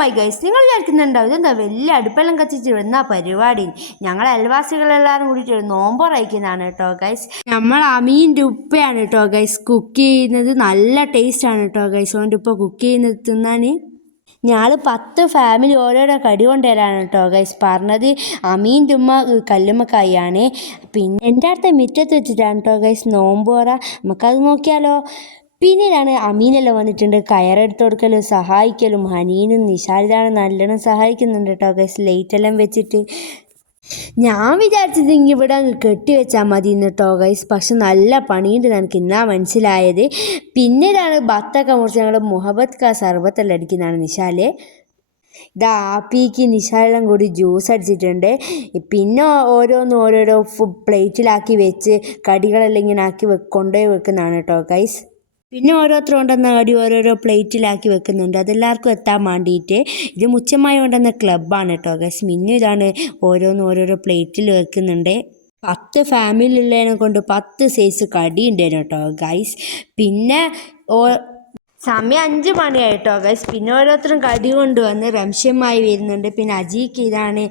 My guys, നിങ്ങൾ വിചാരിക്കുന്നുണ്ടാവും ഇതെന്താ വലിയ അടുപ്പെല്ലാം കത്തിച്ച് വരുന്ന പരിപാടി. ഞങ്ങൾ അയൽവാസികളെല്ലാവരും കൂടിയിട്ട് ഒരു നോമ്പൊറയിക്കുന്നതാണ് കേട്ടോ ഗൈസ്. നമ്മൾ അമീൻ്റെ ഉപ്പയാണ് കേട്ടോ ഗൈസ് കുക്ക് ചെയ്യുന്നത്. നല്ല ടേസ്റ്റാണ് കേട്ടോ ഗൈസ് ഓൻ്റെ ഉപ്പ കുക്ക് ചെയ്യുന്നത് തിന്നാൻ. ഞങ്ങൾ 10 ഫാമിലി ഓരോരോ കടി കൊണ്ടുവരാണ് കേട്ടോ ഗൈസ് പറഞ്ഞത്. അമീൻ്റെ ഉമ്മ കല്ലുമ്മക്കായാണ്. പിന്നെ എൻ്റെ അടുത്ത മുറ്റത്ത് വെച്ചിട്ടാണ് കേട്ടോ ഗൈസ് നോമ്പോറ. നമുക്കത് നോക്കിയാലോ. പിന്നീടാണ് അമീനെല്ലാം വന്നിട്ടുണ്ട് കയറെടുത്ത് കൊടുക്കലും സഹായിക്കലും. ഹനീനും നിശാലിതാണ് നല്ലോണം സഹായിക്കുന്നുണ്ട് കേട്ടോ ഗൈസ് ലൈറ്റെല്ലാം വെച്ചിട്ട്. ഞാൻ വിചാരിച്ചത് ഇവിടെ അങ്ങ് കെട്ടി വെച്ചാൽ മതി കേട്ടോ ഗൈസ്. പക്ഷെ നല്ല പണിയുണ്ട് എനിക്ക് ഇന്നാ മനസ്സിലായത്. പിന്നീടാണ് ബത്തൊക്കെ മുറിച്ച് ഞങ്ങൾ മുഹബത്ത് കാ സർബത്തെല്ലാം അടിക്കുന്നതാണ് നിശാല്. ഇത് ആപ്പിക്ക് നിശാലെല്ലാം കൂടി ജ്യൂസ് അടിച്ചിട്ടുണ്ട്. പിന്നെ ഓരോരോ പ്ലേറ്റിലാക്കി വെച്ച് കടികളെല്ലാം ഇങ്ങനെ ആക്കി കൊണ്ടുപോയി വെക്കുന്നതാണ് കേട്ടോ ഗൈസ്. പിന്നെ ഓരോരുത്തർ കൊണ്ടുവന്ന കടി ഓരോരോ പ്ലേറ്റിലാക്കി വെക്കുന്നുണ്ട് അതെല്ലാവർക്കും എത്താൻ വേണ്ടിയിട്ട്. ഇത് മുച്ചമായി കൊണ്ടുവന്ന ക്ലബ്ബാണ് കേട്ടോ ഗൈസ്. മിന്നു ഇതാണ് ഓരോരോ പ്ലേറ്റിൽ വെക്കുന്നുണ്ട്. 10 ഫാമിലി ഉള്ളതിനെ കൊണ്ട് 10 സൈസ് കടി ഉണ്ടായിരുന്നു കേട്ടോ ഗൈസ്. പിന്നെ സമയം 5 മണിയായിട്ടോ ഗൈസ്. പിന്നെ ഓരോരുത്തരും കടി കൊണ്ടുവന്ന് റംഷ്യമായി വരുന്നുണ്ട്. പിന്നെ അജീക്ക് ഇതാണ്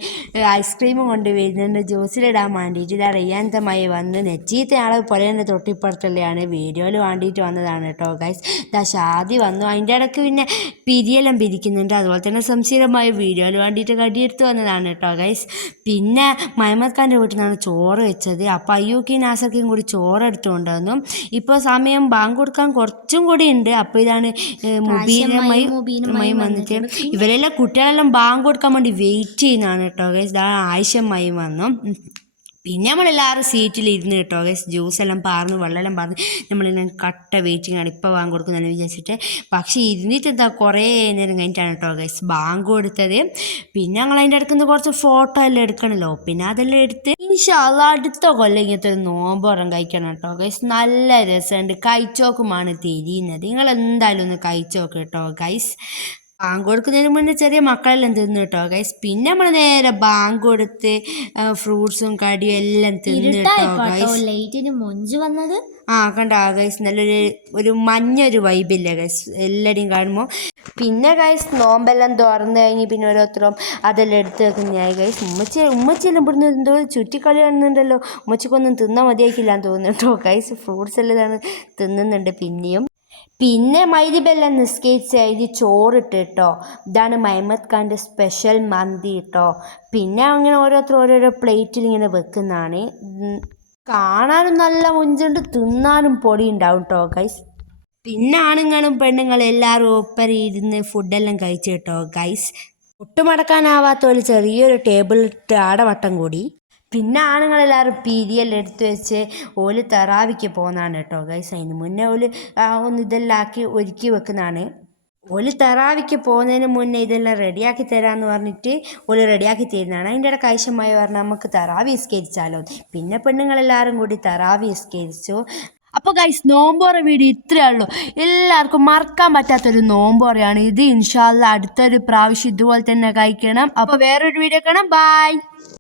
ഐസ്ക്രീം കൊണ്ട് വരുന്നുണ്ട് ജ്യൂസിലിടാൻ വേണ്ടിയിട്ട്. ഇതാ റയ്യാന്തമായി വന്ന് നെച്ചീത്ത ആളെ പോലെ തന്നെ തൊട്ടിപ്പുറത്തുള്ളതാണ് വീഡിയോയിൽ വേണ്ടിയിട്ട് വന്നതാണ് കേട്ടോ ഗൈസ്. ഇതാ ഷാദി വന്നു. അതിൻ്റെ ഇടയ്ക്ക് പിന്നെ പിരിയെല്ലാം പിരിക്കുന്നുണ്ട്. അതുപോലെ തന്നെ സംശീലമായി വീഡിയോയിൽ വേണ്ടിയിട്ട് കടിയെടുത്ത് വന്നതാണ് കേട്ടോ ഗൈസ്. പിന്നെ മഹമ്മദ് ഖാൻ്റെ വീട്ടിൽ നിന്നാണ് ചോറ് വെച്ചത്. അപ്പോൾ അയ്യൂക്കിയും നാസർക്കും കൂടി ചോറ് എടുത്തുകൊണ്ട് വന്നു. ഇപ്പോൾ സമയം ബാങ്ക് കൊടുക്കാൻ കുറച്ചും കൂടി ഉണ്ട്. അപ്പോൾ ഇതാണ് മുബീനമ്മയും വന്നിട്ട് ഇവരെല്ലാം കുട്ടികളെല്ലാം ബാങ്ക് കൊടുക്കാൻ വേണ്ടി വെയിറ്റ് ചെയ്യുന്നതാണ് കേട്ടോ ഗൈസ്. ഇതാണ് ആയിഷമ്മയും വന്നു. പിന്നെ നമ്മളെല്ലാവരും സീറ്റിൽ ഇരുന്ന് കേട്ടോ ഗൈസ് ജ്യൂസെല്ലാം പാർന്ന് വെള്ളമെല്ലാം പാർന്ന് നമ്മളെല്ലാം കട്ട വെയിറ്റിംഗാണ് ഇപ്പോൾ ബാങ്ക് കൊടുക്കുന്നതെന്ന് വിചാരിച്ചിട്ട്. പക്ഷേ ഇരുന്നിട്ട് എന്താ കുറേ നേരം കഴിഞ്ഞിട്ടാണ് കേട്ടോ ഗൈസ് ബാങ്ക് കൊടുത്തത്. പിന്നെ ഞങ്ങൾ അതിൻ്റെ അടുക്കുന്ന കുറച്ച് ഫോട്ടോ എല്ലാം എടുക്കണമല്ലോ. പിന്നെ അതെല്ലാം എടുത്ത് ഇൻഷാ അല്ലാഹ് അടുത്ത കൊല്ലം ഇങ്ങനത്തെ ഒരു നോമ്പോറം കഴിക്കണം കേട്ടോ ഗൈസ്. നല്ല രസമുണ്ട്. കഴിച്ചോക്കുമാണ് തിരിയുന്നത്. നിങ്ങൾ എന്തായാലും ഒന്ന് കഴിച്ചോക്ക് കേട്ടോ ഗൈസ്. ബാങ്ക് കൊടുക്കുന്നതിന് മുന്നേ ചെറിയ മക്കളെല്ലാം തിന്നു കേട്ടോ ഗൈസ്. പിന്നെ നമ്മൾ നേരെ ബാങ്ക് കൊടുത്ത് ഫ്രൂട്ട്സും കടിയും എല്ലാം തിന്നു കേട്ടോ ഗൈസ്. ലൈറ്റിന് മൊഞ്ച് വന്നത് കണ്ടോ ഗൈസ്. നല്ലൊരു മഞ്ഞൊരു വൈബില്ലേ ഗൈസ് എല്ലാവരെയും കാണുമ്പോൾ. പിന്നെ ഗൈസ് നോമ്പെല്ലാം തുറന്ന് കഴിഞ്ഞ് പിന്നെ ഓരോരുത്തരും അതെല്ലാം എടുത്ത് വെക്കുന്നതായി ഗൈസ്. ഉമ്മച്ചിയെല്ലാം ഇവിടുന്ന് എന്തോ ചുറ്റിക്കളി കാണുന്നുണ്ടല്ലോ. ഉമ്മച്ചിക്കൊന്നും തിന്നാൻ മതിയാക്കില്ലാന്ന് തോന്നുന്നു കേട്ടോ ഗൈസ്. ഫ്രൂട്ട്സ് എല്ലാം തിന്നുന്നുണ്ട് പിന്നെയും. പിന്നെ മൈരിബെല്ലാം നിസ്കരിച്ച് കഴിഞ്ഞ് ചോറിട്ട് കേട്ടോ. ഇതാണ് മഹമ്മദ് ഖാൻ്റെ സ്പെഷ്യൽ മന്തി കേട്ടോ. പിന്നെ അങ്ങനെ ഓരോരോ പ്ലേറ്റിൽ ഇങ്ങനെ വെക്കുന്നതാണ്. കാണാനും നല്ല മുഞ്ചുണ്ട് തിന്നാനും പൊടി ഉണ്ടാവും കേട്ടോ ഗൈസ്. പിന്നെ ആണുങ്ങളും പെണ്ണുങ്ങളും എല്ലാവരും ഒപ്പരം ഇരുന്ന് ഫുഡെല്ലാം കഴിച്ചു കേട്ടോ ഗൈസ്. ഒട്ടുമടക്കാനാവാത്ത ഒരു ചെറിയൊരു ടേബിൾ ഇട്ട് ആടവട്ടം കൂടി. പിന്നെ ആണുങ്ങളെല്ലാവരും പിരിയെല്ലാം എടുത്ത് വെച്ച് ഓല് തറാവിക്ക് പോകുന്നതാണ് കേട്ടോ ഗൈസ്. അതിന് മുന്നേ ഒന്ന് ഇതെല്ലാം ആക്കി ഒരുക്കി വെക്കുന്നതാണ്. ഓല് തറാവിക്ക് പോകുന്നതിന് മുന്നേ ഇതെല്ലാം റെഡിയാക്കി തരാമെന്ന് പറഞ്ഞിട്ട് ഓല് റെഡിയാക്കി തരുന്നതാണ്. അതിൻ്റെ ഇടയ്ക്ക് ആയിഷമായി പറഞ്ഞാൽ നമുക്ക് തറാവി നിസ്കരിച്ചാലോ. പിന്നെ പെണ്ണുങ്ങളെല്ലാവരും കൂടി തറാവി നിസ്കരിച്ചു. അപ്പോൾ ഗൈസ് നോമ്പോറ വീഡിയോ ഇത്രയേ ഉള്ളൂ. എല്ലാവർക്കും മറക്കാൻ പറ്റാത്തൊരു നോമ്പോറയാണ് ഇത്. ഇൻഷാ അല്ലാഹ് അടുത്തൊരു പ്രാവശ്യം ഇതുപോലെ തന്നെ കഴിക്കണം. അപ്പോൾ വേറൊരു വീഡിയോ കാണാം. ബൈ.